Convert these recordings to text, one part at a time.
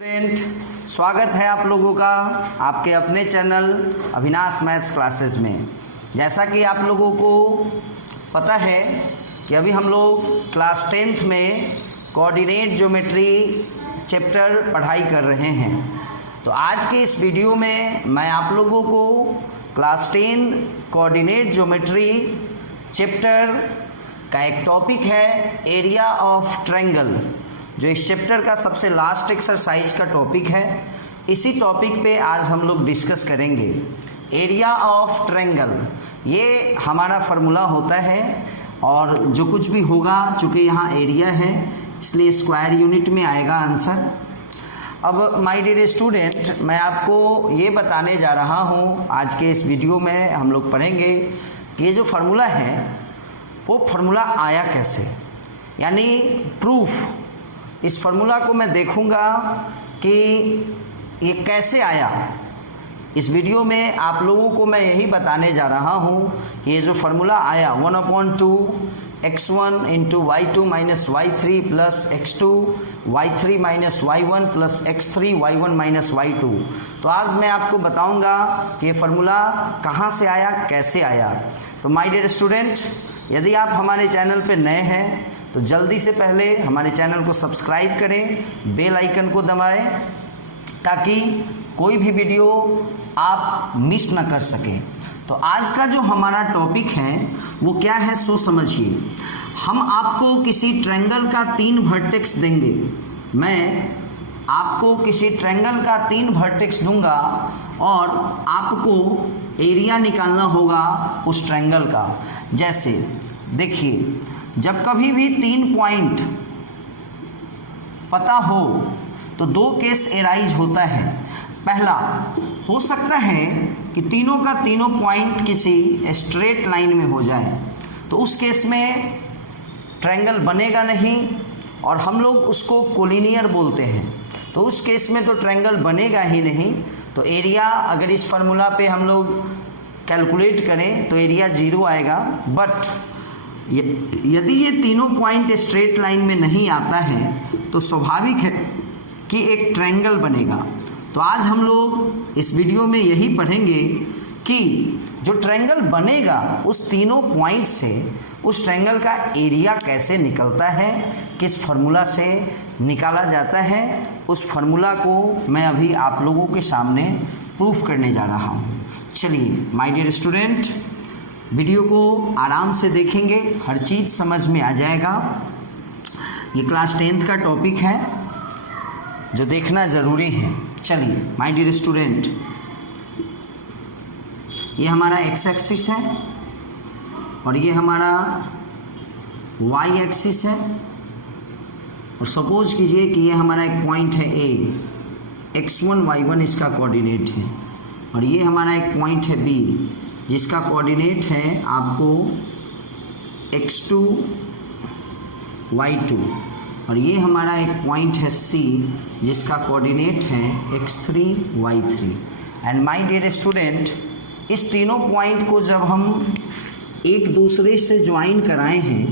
Student, स्वागत है आप लोगों का आपके अपने चैनल अविनाश मैथ्स क्लासेस में। जैसा कि आप लोगों को पता है कि अभी हम लोग क्लास 10th में कोऑर्डिनेट ज्योमेट्री चैप्टर पढ़ाई कर रहे हैं। तो आज के इस वीडियो में मैं आप लोगों को क्लास 10 कोऑर्डिनेट ज्योमेट्री चैप्टर का एक टॉपिक है एरिया ऑफ ट्रायंगल, जो इस चैप्टर का सबसे लास्ट एक्सरसाइज का टॉपिक है। इसी टॉपिक पे आज हम लोग डिस्कस करेंगे। एरिया ऑफ ट्रायंगल ये हमारा फार्मूला होता है और जो कुछ भी होगा, चूंकि यहाँ एरिया है इसलिए स्क्वायर यूनिट में आएगा आंसर। अब माय डियर स्टूडेंट, मैं आपको ये बताने जा रहा हूँ आज के इस वीडियो में हम लोग पढ़ेंगे कि ये जो फार्मूला है वो फार्मूला आया कैसे, यानी प्रूफ। इस फार्मूला को मैं देखूंगा कि ये कैसे आया। इस वीडियो में आप लोगों को मैं यही बताने जा रहा हूँ कि ये जो फार्मूला आया 1/2 x1 into y2 minus y3 plus x2 y3 minus y1 plus x3 y1 minus y2। तो आज मैं आपको बताऊंगा कि ये फार्मूला कहाँ से आया, कैसे आया। तो माय डियर स्टूडेंट, यदि आप हमारे चैनल पे नए हैं तो जल्दी से पहले हमारे चैनल को सब्सक्राइब करें, बेल आइकन को दबाएं ताकि कोई भी वीडियो आप मिस ना कर सकें। तो आज का जो हमारा टॉपिक है वो क्या है सो समझिए। हम आपको किसी ट्रायंगल का 3 वर्टेक्स देंगे। मैं आपको किसी ट्रायंगल का 3 वर्टेक्स दूंगा और आपको एरिया निकालना होगा उस ट्रायंगल का। जैसे देखिए, जब कभी भी 3 पॉइंट पता हो तो 2 केस एराइज होता है। पहला हो सकता है कि तीनों का तीनों पॉइंट किसी स्ट्रेट लाइन में हो जाए, तो उस केस में ट्रायंगल बनेगा नहीं और हम लोग उसको कोलिनियर बोलते हैं। तो उस केस में तो ट्रायंगल बनेगा ही नहीं। तो एरिया अगर इस फार्मूला पे हम लोग कैलकुलेट करें तो एरिया 0 आएगा। बट यदि ये तीनों पॉइंट स्ट्रेट लाइन में नहीं आता है तो स्वाभाविक है कि एक ट्रायंगल बनेगा। तो आज हम लोग इस वीडियो में यही पढ़ेंगे कि जो ट्रायंगल बनेगा उस तीनों पॉइंट से उस ट्रायंगल का एरिया कैसे निकलता है, किस फार्मूला से निकाला जाता है। उस फार्मूला को मैं अभी आप लोगों के सामने प्रूफ करने जा रहा हूँ। चलिए माय डियर स्टूडेंट, वीडियो को आराम से देखेंगे, हर चीज़ समझ में आ जाएगा। ये क्लास 10th का टॉपिक है जो देखना ज़रूरी है। चलिए माय डियर स्टूडेंट, ये हमारा एक्स एक्सिस है और ये हमारा वाई एक्सिस है। और सपोज कीजिए कि ये हमारा एक पॉइंट है ए, x1 y1 इसका कोऑर्डिनेट है, और ये हमारा एक पॉइंट है बी जिसका कोऑर्डिनेट है आपको x2 y2, और ये हमारा एक पॉइंट है C जिसका कोऑर्डिनेट है x3 y3। And my dear student, इस तीनों पॉइंट को जब हम एक दूसरे से ज्वाइन कराए हैं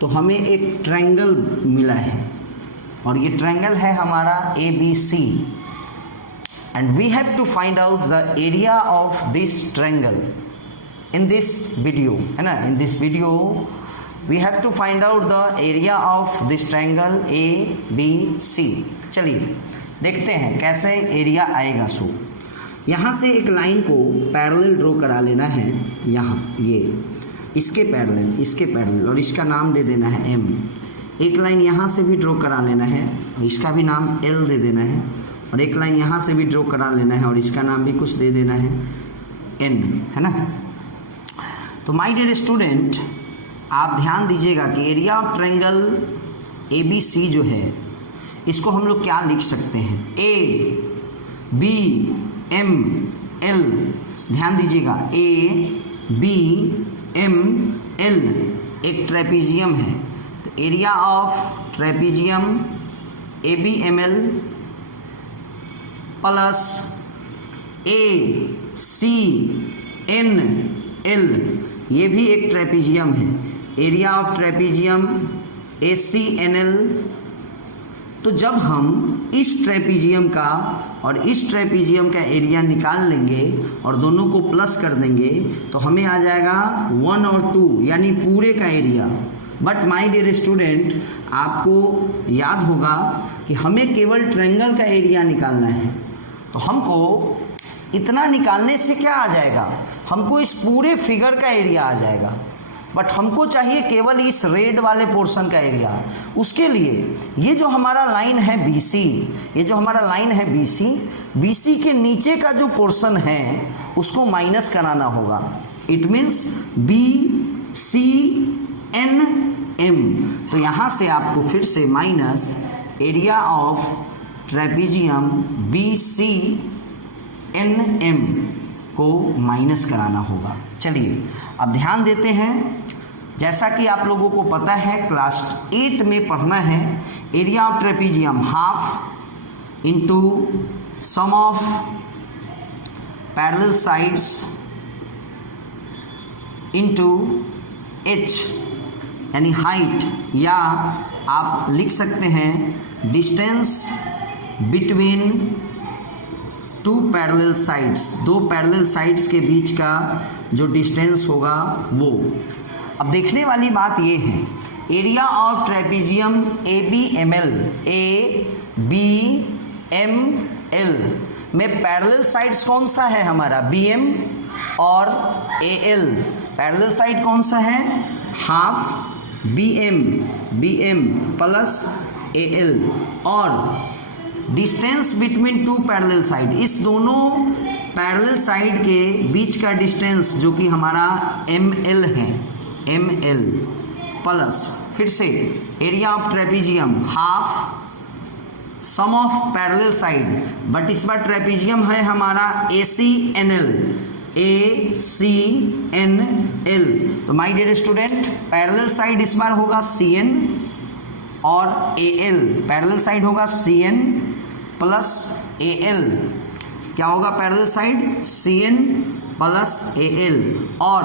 तो हमें एक ट्रायंगल मिला है, और ये ट्रायंगल है हमारा ABC। And we have to find out the area of this triangle in this video, है ना। In this video we have to find out the area of this triangle ABC। चलिए देखते हैं कैसे एरिया आएगा। सो यहाँ से एक लाइन को पैरेलल ड्रॉ करा लेना है, यहाँ ये इसके पैरेलल और इसका नाम दे देना है M। एक लाइन यहाँ से भी ड्रॉ करा लेना है और इसका भी नाम L दे देना है, और एक लाइन यहाँ से भी ड्रॉ करा लेना है और इसका नाम भी कुछ दे देना है N, है ना। तो माय डियर स्टूडेंट, आप ध्यान दीजिएगा कि एरिया ऑफ ट्रायंगल ABC जो है इसको हम लोग क्या लिख सकते हैं, A B M L। ध्यान दीजिएगा A B M L एक ट्रेपीजियम है। तो area of trapezium ABML plus ACNL, ये भी एक ट्रेपीजियम है। एरिया ऑफ ट्रेपीजियम ACNL तो जब हम इस ट्रेपीजियम का और इस ट्रेपीजियम का एरिया निकाल लेंगे और दोनों को प्लस कर देंगे तो हमें आ जाएगा 1 और 2 यानी पूरे का area. But my dear student, आपको याद होगा कि हमें केवल ट्रायंगल का एरिया निकालना है, तो हमको इतना निकालने से क्या आ जाएगा, हमको इस पूरे फिगर का एरिया आ जाएगा। बट हमको चाहिए केवल इस रेड वाले पोर्शन का एरिया। उसके लिए ये जो हमारा लाइन है BC, ये जो हमारा लाइन है BC के नीचे का जो पोर्शन है उसको माइनस कराना होगा। It means BCNM। तो यहां से आपको फिर से minus area of trapezium BCNM को माइनस कराना होगा। चलिए अब ध्यान देते हैं, जैसा कि आप लोगों को पता है क्लास 8 में पढ़ना है, area of trapezium half into sum of parallel sides into h यानी हाइट, या आप लिख सकते हैं distance between two parallel sides, दो पैरेलल साइड्स के बीच का जो डिस्टेंस होगा वो। अब देखने वाली बात ये है, एरिया ऑफ ट्रेपीजियम ABML में पैरेलल साइड्स कौन सा है हमारा BM और AL। पैरेलल साइड कौन सा है, हाफ BM प्लस AL, और distance between two parallel side, इस दोनों पैरेलल साइड के बीच का डिस्टेंस जो कि हमारा ML है, ML प्लस फिर से area of trapezium half sum of parallel side, but इस बार ट्रेपीजियम है हमारा ACNL। तो my dear student, parallel side इस बार होगा CN और AL, पैरेलल साइड होगा CN प्लस AL। क्या होगा parallel side, CN plus AL, और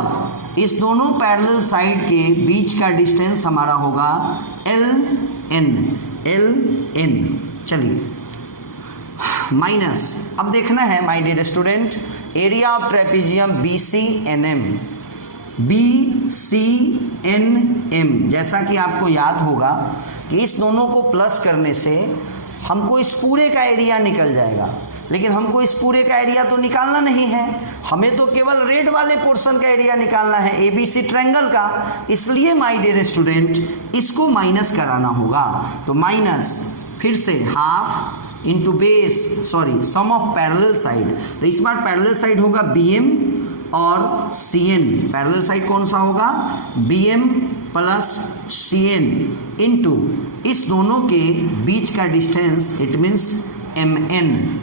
इस दोनों पैरेलल साइड के बीच का डिस्टेंस हमारा होगा LN। चलिए माइनस, अब देखना है my dear student, area of trapezium BCNM। जैसा कि आपको याद होगा कि इस दोनों को प्लस करने से हमको इस पूरे का एरिया निकल जाएगा, लेकिन हमको इस पूरे का एरिया तो निकालना नहीं है, हमें तो केवल रेड वाले पोर्शन का एरिया निकालना है ABC ट्रायंगल का। इसलिए माय डियर स्टूडेंट इसको माइनस कराना होगा। तो माइनस फिर से half into sum of parallel side, तो इस बार पैरेलल साइड होगा BM और CN। पैरेलल साइड कौन सा होगा, BM प्लस CN इंटू इस दोनों के बीच का डिस्टेंस, इट मीन्स MN।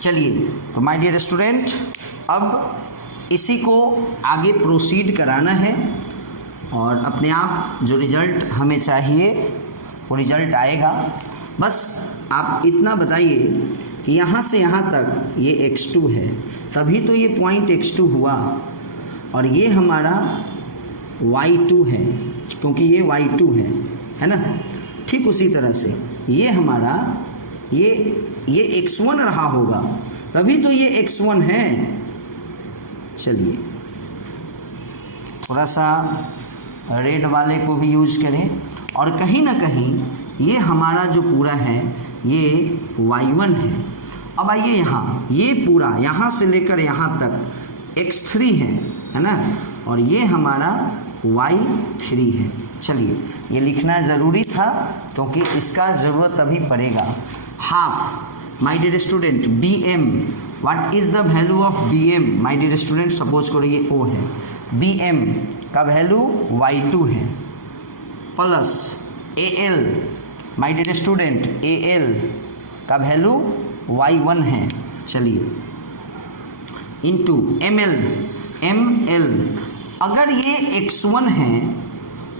चलिए तो माय डियर स्टूडेंट अब इसी को आगे प्रोसीड कराना है, और अपने आप जो रिजल्ट हमें चाहिए वो रिजल्ट आएगा। बस आप इतना बताइए कि यहाँ से यहाँ तक ये x2 है, तभी तो ये पॉइंट x2 हुआ, और ये हमारा y2 है क्योंकि ये y2 है ना। ठीक उसी तरह से ये हमारा ये x1 रहा होगा, तभी तो ये x1 है। चलिए थोड़ा सा रेड वाले को भी यूज करें, और कहीं ना कहीं ये हमारा जो पूरा है ये y1 है। अब आइए यहाँ, ये पूरा यहाँ से लेकर यहाँ तक x3 है ना, और ये हमारा y3 है। चलिए ये लिखना ज़रूरी था क्योंकि इसका ज़रूरत अभी पड़ेगा। Half my dear student BM, what is the value of BM my dear student, suppose करो ये O है, BM का वैल्यू y2 है, plus AL my dear student AL का वैल्यू y1 है। चलिए इंटू ML, अगर ये x1 है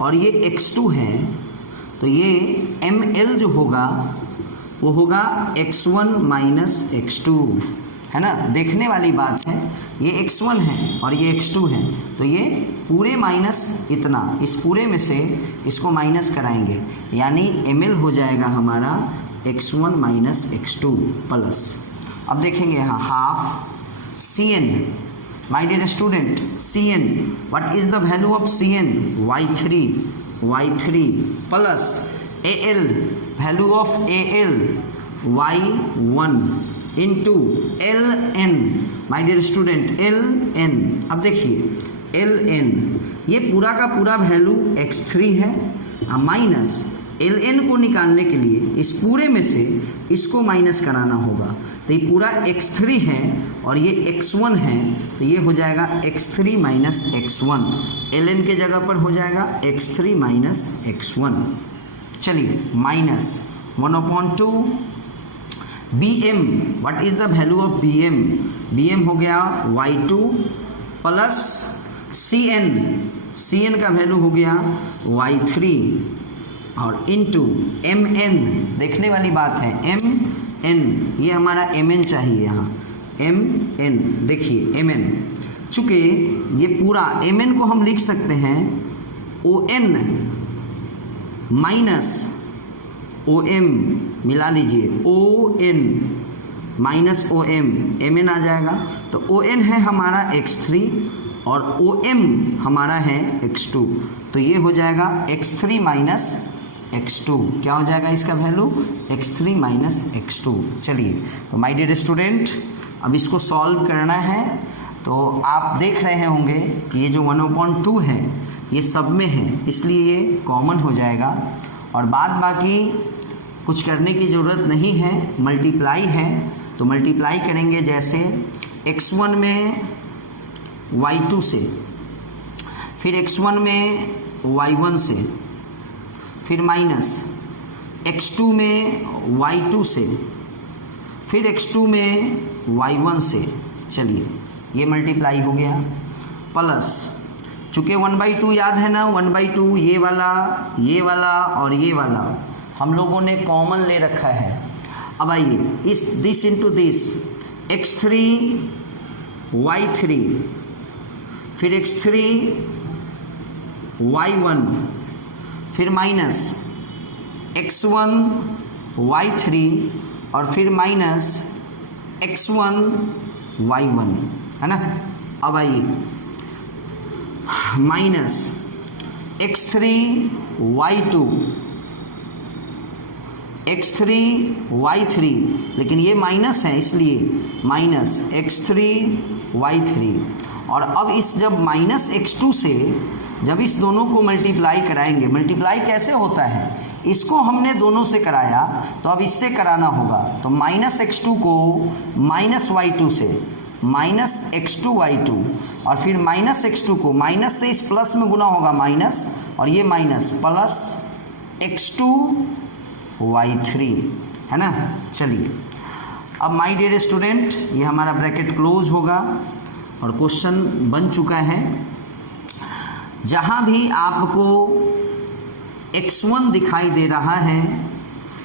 और ये x2 है तो ये ML जो होगा वो होगा x1 माइनस x2, है ना, देखने वाली बात है। ये x1 है और ये x2 है, तो ये पूरे माइनस इतना, इस पूरे में से इसको माइनस कराएंगे, यानी ml हो जाएगा हमारा x1 माइनस x2 प्लस। अब देखेंगे यहाँ half Cn, my dear student, Cn, what is the value of Cn? y3 plus Al, value of Al y1 into Ln, my dear student Ln। अब देखिए Ln, ये पूरा का पूरा वैल्यू x3 है, माइनस Ln को निकालने के लिए इस पूरे में से इसको माइनस कराना होगा, तो ये पूरा x3 है और ये x1 है, तो ये हो जाएगा x3 माइनस x1, Ln के जगह पर हो जाएगा x3 माइनस x1। चलिए minus 1/2 Bm, what is the value of Bm? Bm हो गया y2 प्लस Cn का वैल्यू हो गया y3 और इंटू Mn, देखने वाली बात है Mn, ये हमारा Mn चाहिए यहाँ, Mn, देखिए Mn, चूंकि ये पूरा Mn को हम लिख सकते हैं On माइनस OM, मिला लीजिए ON माइनस OM, Mn आ जाएगा, तो ON है हमारा x3 और OM हमारा है x2, तो ये हो जाएगा x3 माइनस x2, क्या हो जाएगा इसका वैल्यू? x3 minus x2। चलिए, तो माय डियर स्टूडेंट, अब इसको सॉल्व करना है, तो आप देख रहे होंगे कि ये जो 1/2 है ये सब में है, इसलिए ये कॉमन हो जाएगा और बाद बाकी कुछ करने की ज़रूरत नहीं है, मल्टीप्लाई है, तो मल्टीप्लाई करेंगे जैसे x1 में y2 से, फिर x1 में y1 से, फिर माइनस x2 में y2 से, फिर x2 में y1 से। चलिए, ये मल्टीप्लाई हो गया, प्लस चूँकि 1/2 याद है ना, 1/2 ये वाला और ये वाला हम लोगों ने कॉमन ले रखा है। अब आइए, इस this into this, x3 y3, फिर x3 y1, फिर माइनस x1 y3 और फिर माइनस x1 y1, है ना। अब आइए, minus x3 y2, x3 y3, लेकिन ये माइनस है इसलिए माइनस x3 y3, और अब इस जब माइनस x2 से जब इस दोनों को मल्टीप्लाई कराएंगे, मल्टीप्लाई कैसे होता है, इसको हमने दोनों से कराया तो अब इससे कराना होगा, तो माइनस x2 को माइनस y2 से, माइनस x2 y2, और फिर माइनस x2 को माइनस से इस प्लस में गुना होगा माइनस, और ये माइनस प्लस x2 y3, है ना। चलिए, अब माय डियर स्टूडेंट, ये हमारा ब्रैकेट क्लोज होगा और क्वेश्चन बन चुका है। जहां भी आपको x1 दिखाई दे रहा है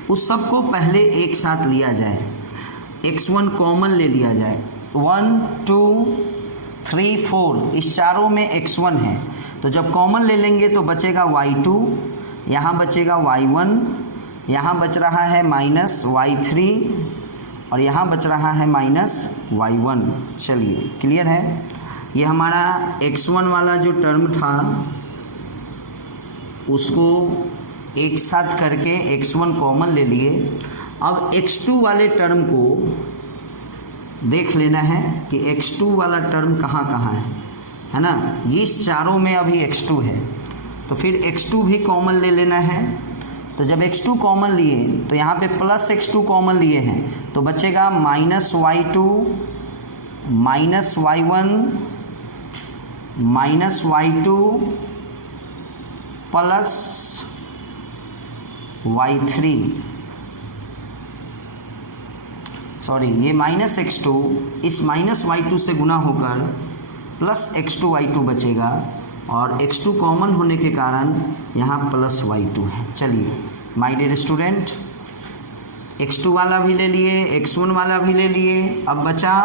उस सबको पहले एक साथ लिया जाए, x1 कॉमन ले लिया जाए। 1 2 3 4 इस चारों में x1 है, तो जब कॉमन ले लेंगे तो बचेगा y2, यहाँ बचेगा y1, यहाँ बच रहा है माइनस y3 और यहाँ बच रहा है माइनस y1। चलिए, क्लियर है। ये हमारा x1 वाला जो टर्म था उसको एक साथ करके x1 कॉमन ले लिए। अब x2 वाले टर्म को देख लेना है कि x2 वाला टर्म कहाँ कहाँ है ना। ये इस चारों में अभी x2 है, तो फिर x2 भी कॉमन ले लेना है। तो जब x2 कॉमन लिए तो यहाँ पे प्लस x2 कॉमन लिए हैं, तो बचेगा minus y2 minus y1 minus y2 plus y3, sorry ये माइनस x2 इस माइनस y2 से गुना होकर प्लस x2 y2 बचेगा, और x2 कॉमन होने के कारण यहाँ प्लस y2 है। चलिए माय डियर स्टूडेंट, x2 वाला भी ले लिए, x1 वाला भी ले लिए, अब बचा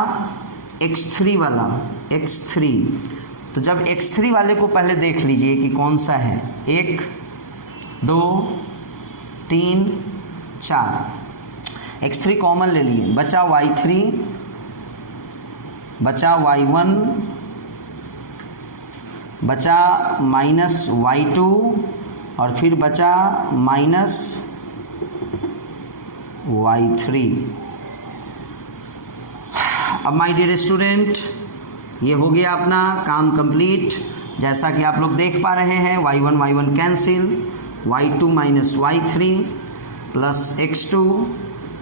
x3 वाला, x3। तो जब x3 वाले को पहले देख लीजिए कि कौन सा है, 1 2 3 4, x3 कॉमन ले लिए, बचा y3, बचा y1, बचा माइनस y2 और फिर बचा माइनस y3। अब माय डियर स्टूडेंट, ये हो गया अपना काम कंप्लीट। जैसा कि आप लोग देख पा रहे हैं, y1 cancel, y2 minus y3 plus x2,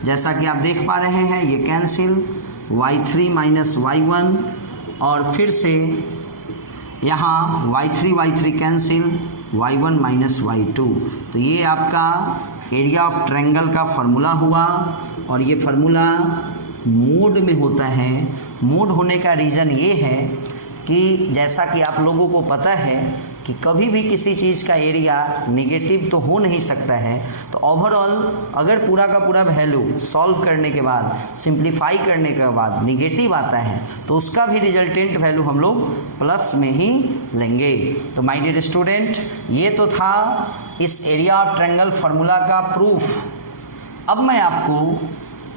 जैसा कि आप देख पा रहे हैं ये कैंसिल, y3 माइनस y1 और फिर से यहाँ y3 cancel, y1 minus y2। तो ये आपका एरिया ऑफ ट्रायंगल का फॉर्मूला हुआ और ये फॉर्मूला मोड में होता है। मोड होने का रीज़न ये है कि जैसा कि आप लोगों को पता है कि कभी भी किसी चीज़ का एरिया नेगेटिव तो हो नहीं सकता है। तो ओवरऑल अगर पूरा का पूरा वैल्यू सॉल्व करने के बाद, सिंप्लीफाई करने के बाद नेगेटिव आता है तो उसका भी रिजल्टेंट वैल्यू हम लोग प्लस में ही लेंगे। तो माय डियर स्टूडेंट, ये तो था इस एरिया ऑफ ट्रायंगल फार्मूला का प्रूफ। अब मैं आपको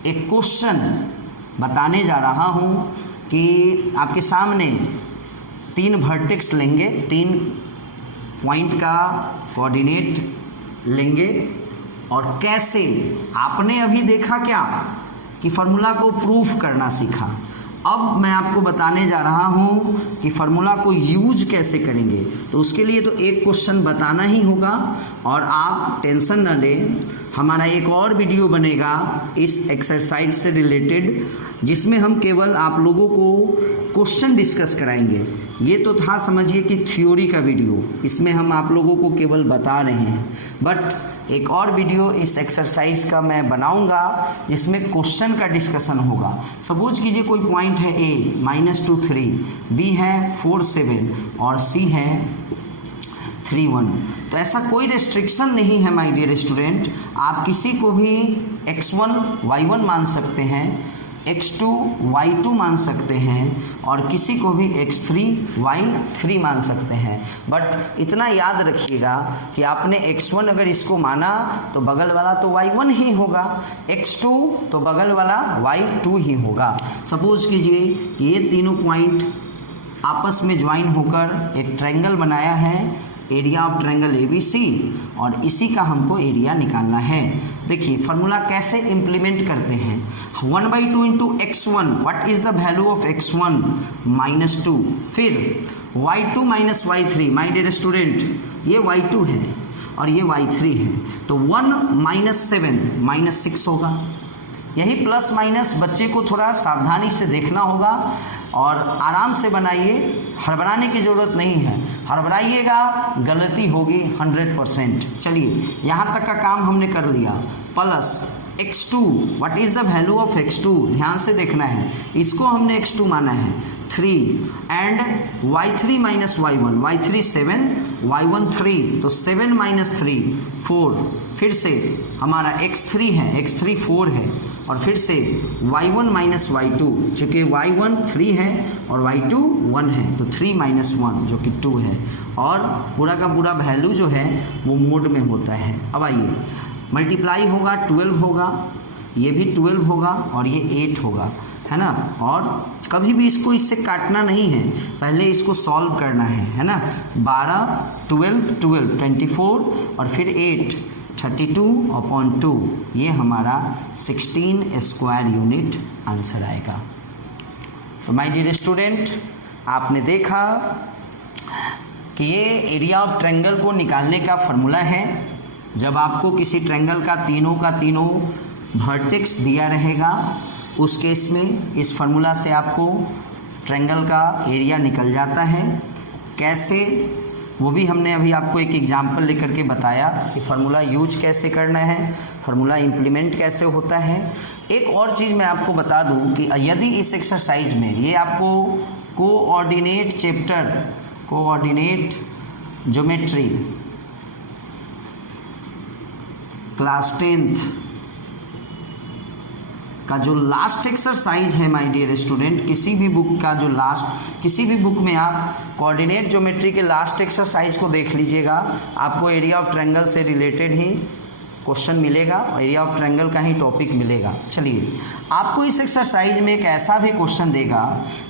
एक क्वेश्चन बताने जा रहा हूँ कि आपके सामने 3 वर्टेक्स लेंगे, 3 पॉइंट का कोऑर्डिनेट लेंगे और कैसे, आपने अभी देखा क्या कि फार्मूला को प्रूफ करना सीखा। अब मैं आपको बताने जा रहा हूँ कि फार्मूला को यूज कैसे करेंगे। तो उसके लिए तो एक क्वेश्चन बताना ही होगा और आप टेंशन न लें, हमारा एक और वीडियो बनेगा इस एक्सरसाइज से रिलेटेड जिसमें हम केवल आप लोगों को क्वेश्चन डिस्कस कराएंगे। ये तो था समझिए कि थ्योरी का वीडियो, इसमें हम आप लोगों को केवल बता रहे हैं, बट एक और वीडियो इस एक्सरसाइज का मैं बनाऊंगा जिसमें क्वेश्चन का डिस्कशन होगा। सपोज कीजिए कोई पॉइंट है A -2 3, B है 4 7 और C है 3 1। तो ऐसा कोई रेस्ट्रिक्शन नहीं है माय डियर स्टूडेंट, आप किसी को भी x1 y1 मान सकते हैं, x2 y2 मान सकते हैं और किसी को भी x3 y3 मान सकते हैं। बट इतना याद रखिएगा कि आपने x1 अगर इसको माना तो बगल वाला तो y1 ही होगा, x2 तो बगल वाला y2 ही होगा। सपोज कीजिए कि ये तीनों पॉइंट आपस में ज्वाइन होकर एक ट्रायंगल बनाया है, एरिया ऑफ ट्रायंगल ABC, और इसी का हमको एरिया निकालना है। देखिए फार्मूला कैसे इम्प्लीमेंट करते हैं। 1/2 into x1, what is the value of x1 -2, फिर y2 minus y3, my dear student ये y2 है और ये y3 है, तो 1 - 7 -6 होगा। यही प्लस माइनस बच्चे को थोड़ा सावधानी से देखना होगा और आराम से बनाइए, हड़बड़ाने की ज़रूरत नहीं है, हड़बड़ाइएगा गलती होगी 100%। चलिए यहाँ तक का काम हमने कर लिया। Plus x2, what is the value of x2, ध्यान से देखना है, इसको हमने x2 माना है 3 and y3 minus y1, y3 7 y1 3, तो 7 - 3 4, फिर से हमारा x3 है, x3 4 है और फिर से y1 माइनस y2, चूँकि y1 3 है और y2 1 है तो 3 - 1 जो कि 2 है और पूरा का पूरा वैल्यू जो है वो मोड में होता है। अब आइए मल्टीप्लाई होगा 12 होगा, ये भी 12 होगा और ये 8 होगा, है ना। और कभी भी इसको इससे काटना नहीं है, पहले इसको सॉल्व करना है ना। 12 12 12 24 और फिर 8 32/2, ये हमारा 16 स्क्वायर यूनिट आंसर आएगा। तो माय डियर स्टूडेंट, आपने देखा कि ये एरिया ऑफ ट्रायंगल को निकालने का फॉर्मूला है। जब आपको किसी ट्रायंगल का तीनों वर्टेक्स दिया रहेगा उस केस में इस फार्मूला से आपको ट्रायंगल का एरिया निकल जाता है। कैसे, वो भी हमने अभी आपको एक एग्जाम्पल लेकर के बताया कि फार्मूला यूज कैसे करना है, फार्मूला इम्प्लीमेंट कैसे होता है। एक और चीज़ मैं आपको बता दूं कि यदि इस एक्सरसाइज में ये आपको coordinate chapter, coordinate geometry class 10th का जो लास्ट एक्सरसाइज है माय डियर स्टूडेंट, किसी भी बुक का जो लास्ट, किसी भी बुक में आप कोऑर्डिनेट ज्योमेट्री के लास्ट एक्सरसाइज को देख लीजिएगा, आपको एरिया ऑफ ट्रायंगल से रिलेटेड ही क्वेश्चन मिलेगा, एरिया ऑफ ट्रायंगल का ही टॉपिक मिलेगा। चलिए, आपको इस एक्सरसाइज में एक ऐसा भी क्वेश्चन देगा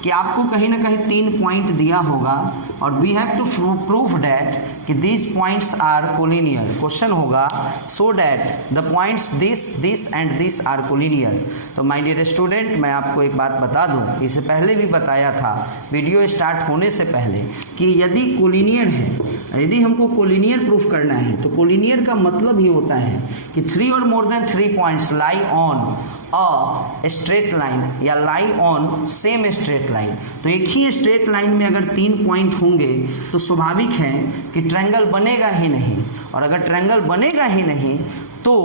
कि आपको कहीं ना कहीं 3 पॉइंट दिया होगा और we have to prove that कि these points are collinear. Question होगा so that the points this and this are collinear. तो माय डियर स्टूडेंट, मैं आपको एक बात बता दूं, इससे पहले भी बताया था वीडियो स्टार्ट होने से पहले कि यदि कोलिनियर है, यदि हमको कोलिनियर प्रूफ करना है तो कोलिनियर का मतलब ही होता है कि 3 और more than 3 points lie on a straight line या lie on same straight line. तो एक ही स्ट्रेट लाइन में अगर 3 पॉइंट होंगे तो स्वाभाविक है कि ट्रायंगल बनेगा ही नहीं, और अगर ट्रायंगल बनेगा ही नहीं तो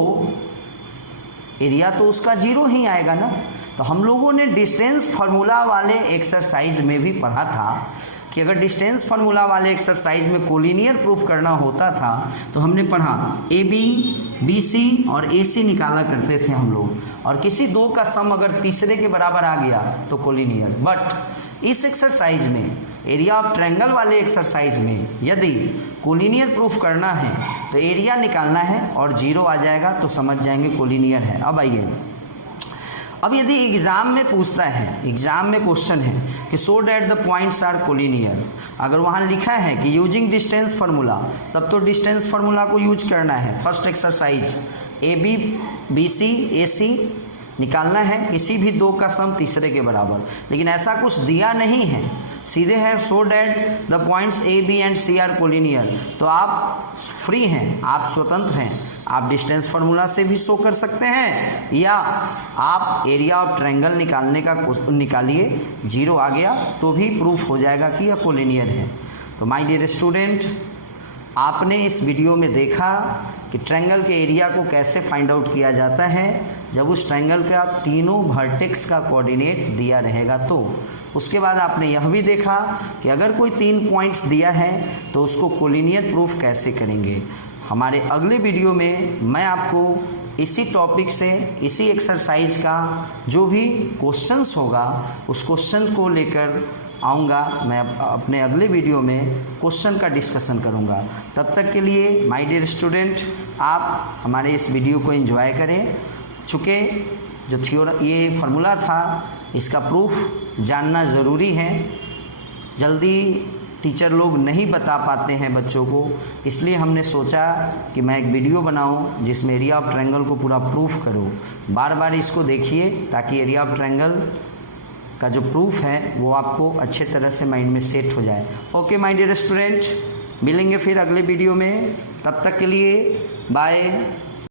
एरिया तो उसका 0 ही आएगा ना। तो हम लोगों ने डिस्टेंस फार्मूला वाले एक्सरसाइज में भी पढ़ा था कि अगर डिस्टेंस फार्मूला वाले एक्सरसाइज में कोलिनियर प्रूफ करना होता था तो हमने पढ़ा AB, BC और AC निकाला करते थे हम लोग, और किसी दो का सम अगर तीसरे के बराबर आ गया तो कोलिनियर। बट इस एक्सरसाइज में, एरिया ऑफ ट्रायंगल वाले एक्सरसाइज में, यदि कोलिनियर प्रूफ करना है तो एरिया निकालना है और 0 आ जाएगा तो समझ जाएंगे कोलिनियर है। अब आइए, अब यदि एग्जाम में पूछता है, एग्जाम में क्वेश्चन है कि so that the points are collinear, अगर वहां लिखा है कि यूजिंग डिस्टेंस फार्मूला, तब तो डिस्टेंस फार्मूला को यूज करना है। First exercise AB, BC, AC निकालना है, किसी भी दो का सम तीसरे के बराबर, लेकिन ऐसा कुछ दिया नहीं है, सीधे है so that the points A, B and C are collinear. तो आप फ्री हैं, आप स्वतंत्र हैं, आप डिस्टेंस फार्मूला से भी शो कर सकते हैं या आप एरिया ऑफ ट्रायंगल निकालने का निकालिए, 0 आ गया तो भी प्रूफ हो जाएगा कि यह कोलिनियर है। तो माय डियर स्टूडेंट, आपने इस वीडियो में देखा कि ट्रायंगल के एरिया को कैसे फाइंड आउट किया जाता है जब उस ट्रायंगल का तीनों वर्टेक्स का कोऑर्डिनेट दिया रहेगा। तो उसके बाद आपने यह भी देखा कि अगर कोई 3 पॉइंट्स दिया है तो उसको कोलिनियर प्रूफ कैसे करेंगे। हमारे अगले वीडियो में मैं आपको इसी टॉपिक से, इसी एक्सरसाइज का जो भी क्वेश्चंस होगा उस क्वेश्चन को लेकर आऊँगा। मैं अपने अगले वीडियो में क्वेश्चन का डिस्कशन करूँगा। तब तक के लिए माय डियर स्टूडेंट, आप हमारे इस वीडियो को एंजॉय करें। चूँकि जो ये फार्मूला था इसका प्रूफ जानना ज़रूरी है, जल्दी टीचर लोग नहीं बता पाते हैं बच्चों को, इसलिए हमने सोचा कि मैं एक वीडियो बनाऊं जिसमें एरिया ऑफ ट्रायंगल को पूरा प्रूफ करूं। बार बार इसको देखिए ताकि एरिया ऑफ ट्रायंगल का जो प्रूफ है वो आपको अच्छे तरह से माइंड में सेट हो जाए। ओके माय डियर स्टूडेंट, मिलेंगे फिर अगले वीडियो में, तब तक के लिए बाय।